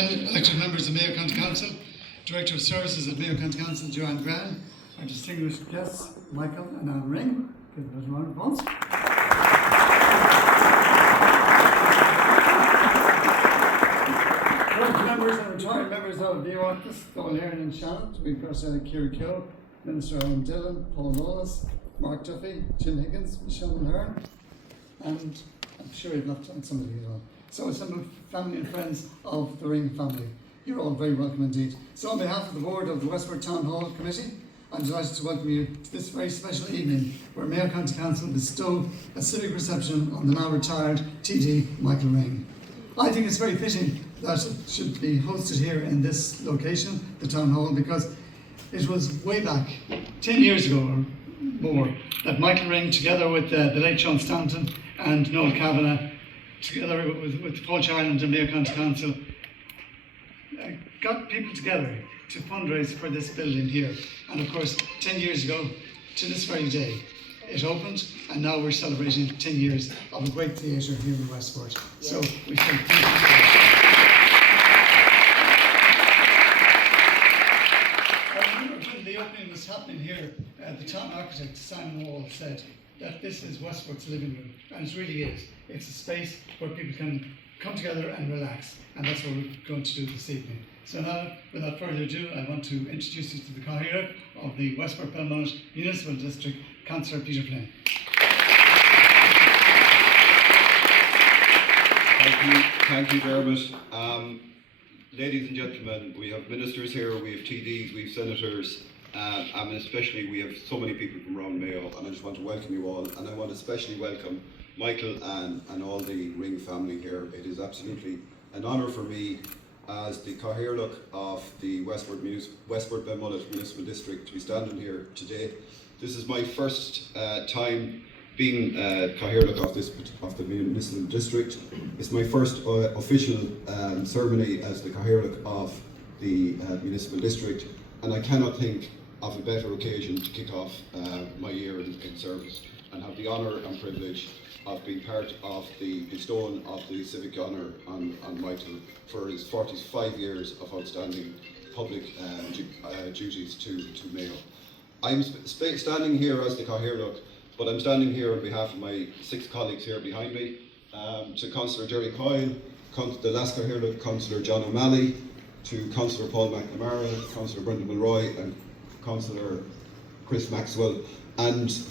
Flynn, elected members of Mayo County Council, Director of Services at Mayo County Council, Joanne Brown, our distinguished guests, Michael and Anne Ring. Give them a round of applause. Current members and retired members of the office, Donald Heron and Shannon, we've got Kira Keogh, Minister Owen Dillon, Paul Lawless, Mark Duffy, Jim Higgins, Michelle Mulhern, and I'm sure you've left out somebody as well. So some family and friends of the Ring family, you're all very welcome indeed. So on behalf of the board of the Westport Town Hall Committee, I'm delighted to welcome you to this very special evening where Mayo County Council bestow a civic reception on the now retired TD Michael Ring. I think it's very fitting that it should be hosted here in this location, the Town Hall, because it was way back, 10 years ago or more, that Michael Ring, together with the late Sean Stanton and Noel Kavanagh, together with Paul Charland and Mayo County Council, got people together to fundraise for this building here. And of course, 10 years ago, to this very day, it opened, and now we're celebrating 10 years of a great theatre here in Westport. Yeah. So we thank you. When the opening was happening here, the town architect, Simon Wall, said that this is Westport's living room, and it really is. It's a space where people can come together and relax, and that's what we're going to do this evening. So now, without further ado, I want to introduce you to the Cathaoirleach of the Westport Belmullet Municipal District, Councillor Peter Flynn. Thank you, Dermot. Ladies and gentlemen, we have ministers here, we have TDs, we have senators, and especially we have so many people from around Mayo, and I just want to welcome you all, and I want to especially welcome Michael and all the Ring family here. It is absolutely an honour for me as the Cathaoirleach of the Westport Belmullet Municipal District to be standing here today. This is my first time being Cathaoirleach of the Municipal District. It's my first official ceremony as the Cathaoirleach of the Municipal District, and I cannot think of a better occasion to kick off my year in service and have the honour and privilege of being part of the bestowing of the civic honour on Michael for his 45 years of outstanding public duties to Mayo. I'm standing here as the Cathaoirleach, but I'm standing here on behalf of my 6 colleagues here behind me, to Councillor Jerry Coyle, the last Cathaoirleach, Councillor John O'Malley, to Councillor Paul McNamara, Councillor Brendan Mulroy, and Councillor Chris Maxwell, and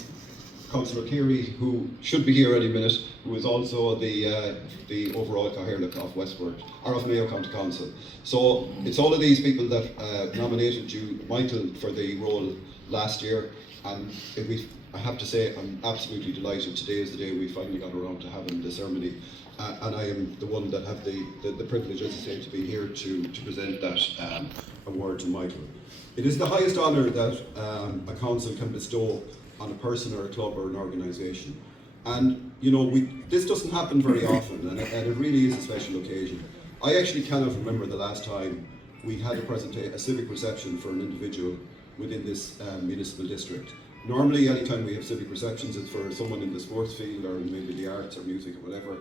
Councillor Keary, who should be here any minute, who is also the overall Cathaoirleach of Westport, or of Mayo County Council. So it's all of these people that nominated you, Michael, for the role last year, and I have to say I'm absolutely delighted. Today is the day we finally got around to having the ceremony, and I am the one that have the privilege, as I say, to be here to present that award to Michael. It is the highest honour that a council can bestow on a person or a club or an organisation. And you know, this doesn't happen very often, and it really is a special occasion. I actually cannot remember the last time we had a civic reception for an individual within this municipal district. Normally, anytime we have civic receptions, it's for someone in the sports field or maybe the arts or music or whatever.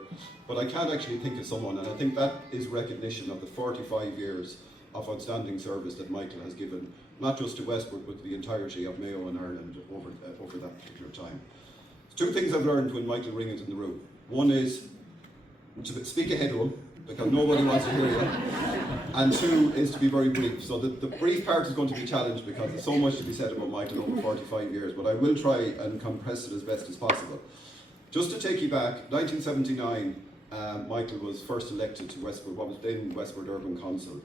But I can't actually think of someone, and I think that is recognition of the 45 years of outstanding service that Michael has given, not just to Westport, but to the entirety of Mayo and Ireland over that particular time. There's 2 things I've learned when Michael Ring is in the room. One is to speak ahead of him, because nobody wants to hear you. And 2 is to be very brief. So the brief part is going to be challenged because there's so much to be said about Michael over 45 years, but I will try and compress it as best as possible. Just to take you back, 1979, Michael was first elected to Westport, what was then Westport Urban Council.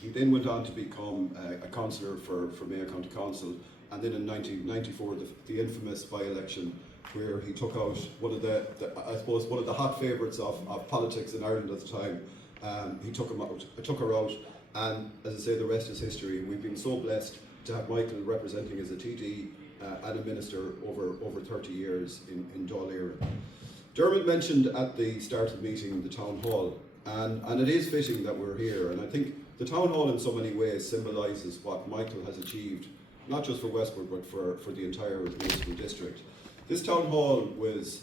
He then went on to become a councillor for Mayo County Council, and then in 1994, the infamous by-election, where he took out one of the hot favourites of politics in Ireland at the time. He took her out, and as I say, the rest is history. We've been so blessed to have Michael representing as a TD and a minister over 30 years in Dáil Éireann. Dermot mentioned at the start of the meeting the Town Hall, and it is fitting that we're here, and I think the Town Hall in so many ways symbolises what Michael has achieved, not just for Westport but for the entire municipal district. This Town Hall was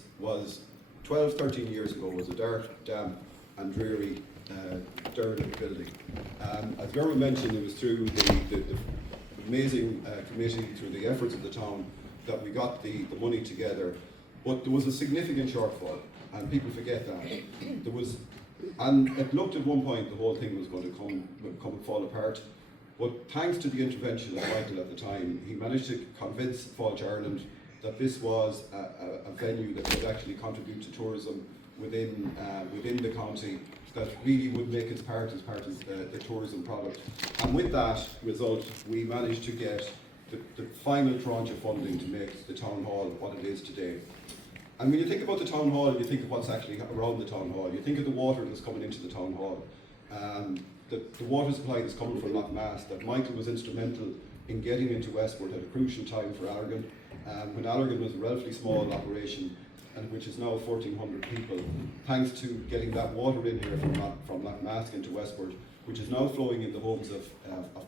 12, 13 years ago, was a dark, damp and dreary derelict building. As Dermot mentioned, it was through the amazing committee, through the efforts of the town, that we got the money together. But there was a significant shortfall, and people forget that. And it looked at one point the whole thing was going to come and fall apart. But thanks to the intervention of Michael at the time, he managed to convince Fáilte Ireland that this was a venue that would actually contribute to tourism within the county, that really would make its part as the tourism product. And with that result, we managed to get the final tranche of funding to make the town hall what it is today. And when you think about the town hall, you think of what's actually around the town hall. You think of the water that's coming into the town hall. The water supply that's coming from Lochmass, that Michael was instrumental in getting into Westport at a crucial time for Allergan. When Allergan was a relatively small operation, and which is now 1,400 people, thanks to getting that water in here from Lochmask into Westport, which is now flowing in the homes of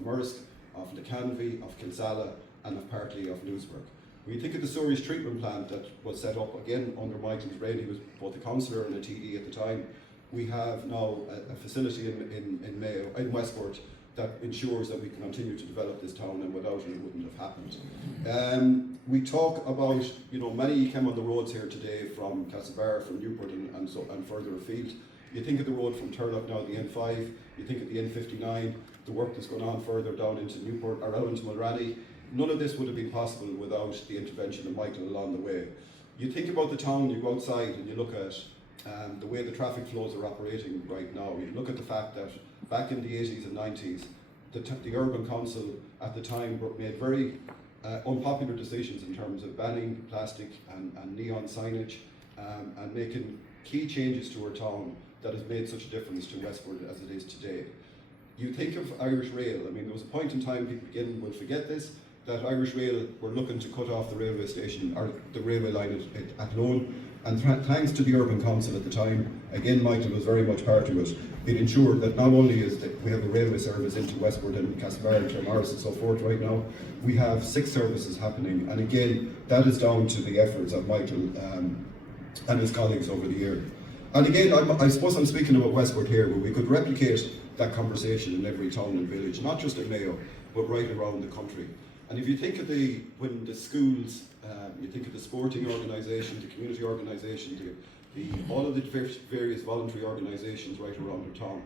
Murrisk, of Lecanvy, of Kinsala, and of partly of Newsburg. When you think of the sewage treatment plant that was set up again under Michael's reign, he was both a councillor and a TD at the time. We have now a facility in Mayo, in Westport, that ensures that we can continue to develop this town, and without it, it wouldn't have happened. We talk about, many came on the roads here today from Castlebar, from Newport, and further afield. You think of the road from Turlock now, the N5. You think of the N59, the work that's going on further down into Newport or out into Mulranny. None of this would have been possible without the intervention of Michael along the way. You think about the town, you go outside and you look at the way the traffic flows are operating right now. You look at the fact that back in the 80s and 90s, the urban council at the time made very unpopular decisions in terms of banning plastic and neon signage, and making key changes to our town that has made such a difference to Westport as it is today. You think of Irish Rail. I mean, there was a point in time, people again will forget this, that Irish Rail were looking to cut off the railway station, or the railway line at Lone, and thanks to the urban council at the time, again Michael was very much part of it, it ensured that not only is that we have a railway service into Westport and Castlebar and Claremorris and so forth right now, we have 6 services happening, and again that is down to the efforts of Michael and his colleagues over the year. And again, I suppose I'm speaking about Westport here, but we could replicate that conversation in every town and village, not just at Mayo, but right around the country. And if you think of when the schools, you think of the sporting organisation, the community organisation, all of the various voluntary organisations right around the town,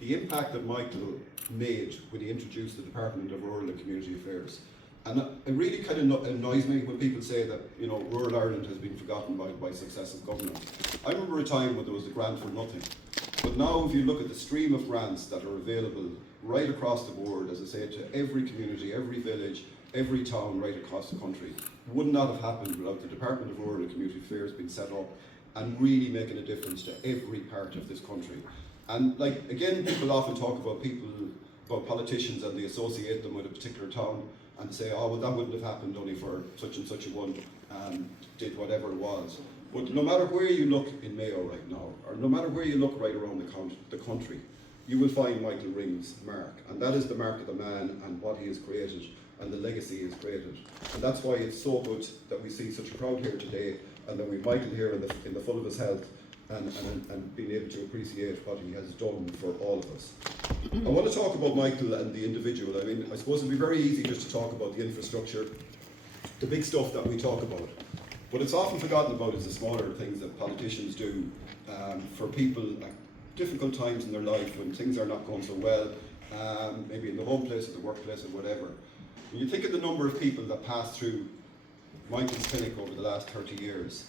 the impact that Michael made when he introduced the Department of Rural and Community Affairs. And it really kind of annoys me when people say that rural Ireland has been forgotten by successive governments. I remember a time when there was a grant for nothing. But now if you look at the stream of grants that are available right across the board, as I say, to every community, every village, every town right across the country, would not have happened without the Department of Rural and Community Affairs being set up and really making a difference to every part of this country. And again, people often talk about politicians, and they associate them with a particular town and say, oh well, that wouldn't have happened only for such and such a one did whatever it was. But no matter where you look in Mayo right now, or no matter where you look right around the country, you will find Michael Ring's mark, and that is the mark of the man and what he has created and the legacy he has created. And that's why it's so good that we see such a crowd here today, and that we've Michael here in the full of his health, and being able to appreciate what he has done for all of us. I want to talk about Michael and the individual. I mean, I suppose it'd be very easy just to talk about the infrastructure, the big stuff that we talk about. But it's often forgotten about is the smaller things that politicians do for people at difficult times in their life when things are not going so well, maybe in the home place or the workplace or whatever. When you think of the number of people that passed through Michael's clinic over the last 30 years,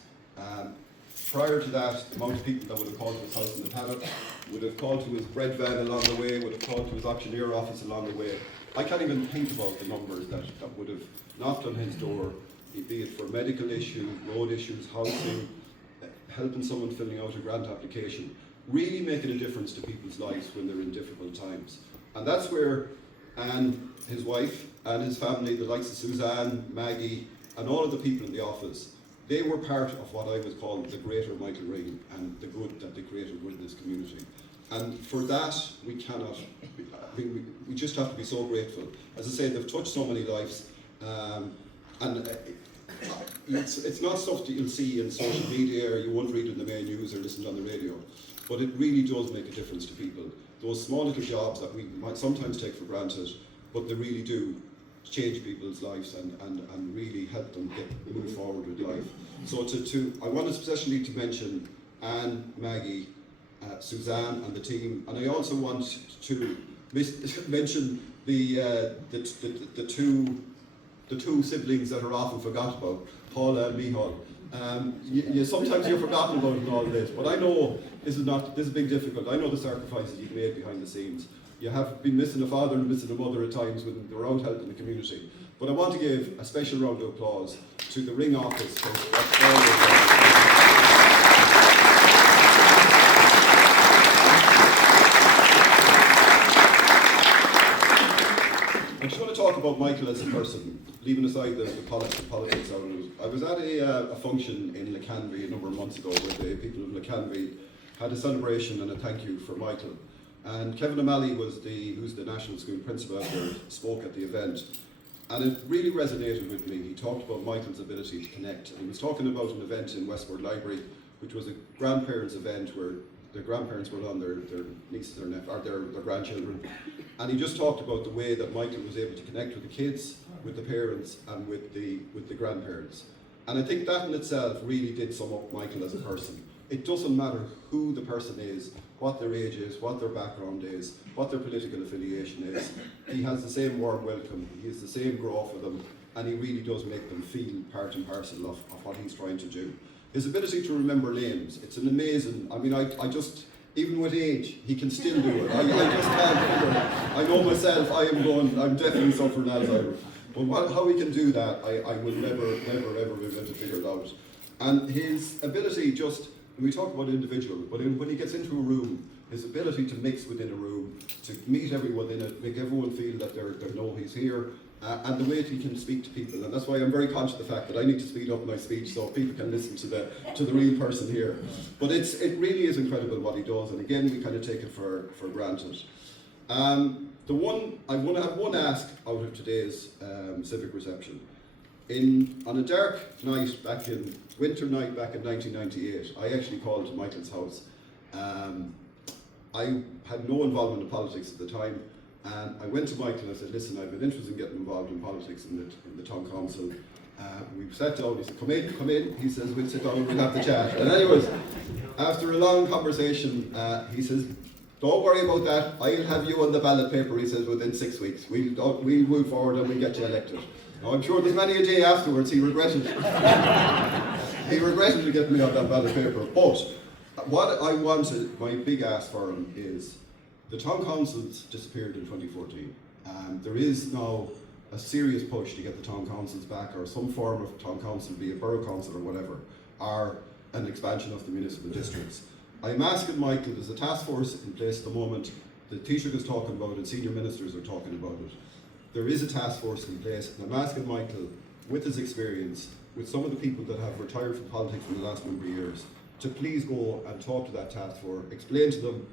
prior to that, the amount of people that would have called to his house in the paddock, would have called to his bread van along the way, would have called to his auctioneer office along the way. I can't even think about the numbers that would have knocked on his door, be it for medical issues, road issues, housing, helping someone filling out a grant application, really making a difference to people's lives when they're in difficult times. And that's where Anne, his wife, and his family, the likes of Suzanne, Maggie, and all of the people in the office, they were part of what I would call the greater Michael Ring and the good that they created within this community. And for that, we cannot, we just have to be so grateful. As I say, they've touched so many lives, and it's not stuff that you'll see in social media, or you won't read in the main news or listen on the radio, but it really does make a difference to people. Those small little jobs that we might sometimes take for granted, but they really do change people's lives and really help them move forward with life. So I want especially to mention Anne, Maggie, Suzanne and the team, and I also want to mention the two siblings that are often forgot about, Paula and Michal. Sometimes you're forgotten about in all this, but I know this is big difficult. I know the sacrifices you've made behind the scenes. You have been missing a father and missing a mother at times when they're out helping the community. But I want to give a special round of applause to the Ring office. I just want to talk about Michael as a person, leaving aside the politics out of it. I was at a function in Lacanby a number of months ago where the people of Lacanby had a celebration and a thank you for Michael. And Kevin O'Malley who's the National School Principal out there, spoke at the event. And it really resonated with me. He talked about Michael's ability to connect. And he was talking about an event in Westport Library, which was a grandparents' event where their grandparents were on their nieces or their grandchildren. And he just talked about the way that Michael was able to connect with the kids, with the parents, and with the grandparents. And I think that in itself really did sum up Michael as a person. It doesn't matter who the person is, what their age is, what their background is, what their political affiliation is. He has the same warm welcome, he has the same grow for them, and he really does make them feel part and parcel of what he's trying to do. His ability to remember names, it's an amazing, I just, even with age, he can still do it. I just can't figure it. I know myself, I'm definitely suffering Alzheimer's. But how he can do that, I will never ever be able to figure it out. And his ability we talk about individual, but when he gets into a room, his ability to mix within a room, to meet everyone in it, make everyone feel that they know he's here, and the way that he can speak to people. And that's why I'm very conscious of the fact that I need to speed up my speech so people can listen to the real person here. But it really is incredible what he does, and again, we kind of take it for granted. I want to have one ask out of today's civic reception. On a dark night winter night back in 1998, I actually called to Michael's house. I had no involvement in politics at the time, and I went to Michael and I said, listen, I've been interested in getting involved in politics in the town council. We sat down, he said, come in, he says, we'll sit down and we'll have the chat. And anyways, after a long conversation, he says, don't worry about that, I'll have you on the ballot paper, he says, within 6 weeks. We'll move forward and we'll get you elected. Now, I'm sure there's many a day afterwards he regretted he regretted to get me on that ballot paper. But what I wanted, my big ask for him is, the town councils disappeared in 2014. There is now a serious push to get the town councils back, or some form of town council, be it borough council or whatever, or an expansion of the municipal districts. I'm asking Michael, there's a task force in place at the moment, the Taoiseach is talking about it, senior ministers are talking about it. There is a task force in place, and I'm asking Michael, with his experience, with some of the people that have retired from politics in the last number of years, to please go and talk to that task force, explain to them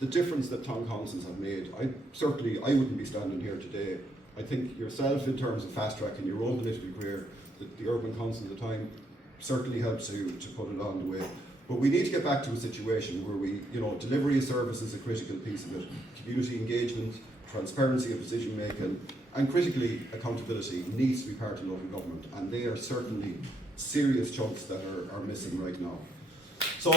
the difference that town councils have made. I wouldn't be standing here today. I think yourself, in terms of fast-tracking your own political career, the urban council at the time certainly helps you to put it on the way. But we need to get back to a situation where delivery of service is a critical piece of it, community engagement, transparency of decision making, and critically, accountability needs to be part of local government, and they are certainly serious chunks that are missing right now. So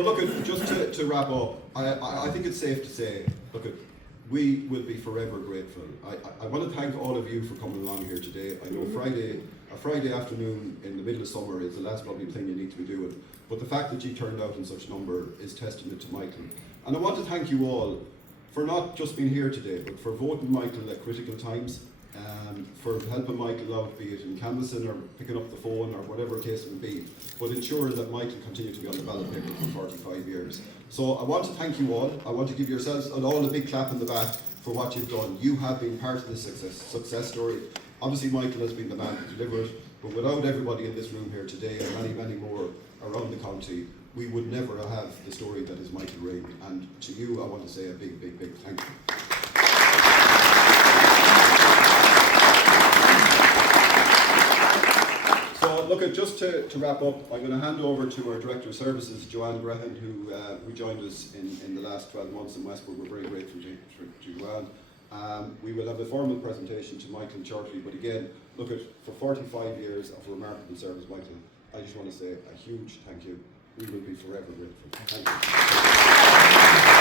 look, just to wrap up, I think it's safe to say, we will be forever grateful. I want to thank all of you for coming along here today. I know a Friday afternoon in the middle of summer is the last probably thing you need to be doing, but the fact that you turned out in such number is testament to Michael. And I want to thank you all for not just being here today, but for voting Michael at critical times, for helping Michael out, be it in canvassing or picking up the phone or whatever case it would be, but ensuring that Michael continued to be on the ballot paper for 45 years. So I want to thank you all. I want to give yourselves all a big clap in the back for what you've done. You have been part of this success story. Obviously Michael has been the man to deliver it, but without everybody in this room here today and many, many more around the county, we would never have the story that is Michael Ring. And to you, I want to say a big, big, big thank you. look, just to wrap up, I'm going to hand over to our Director of Services, Joanne Graham, who joined us in the last 12 months in Westport. We're very grateful to Joanne. We will have a formal presentation to Michael shortly, but again, look, for 45 years of remarkable service, Michael, I just want to say a huge thank you. We will be forever grateful. Thank you.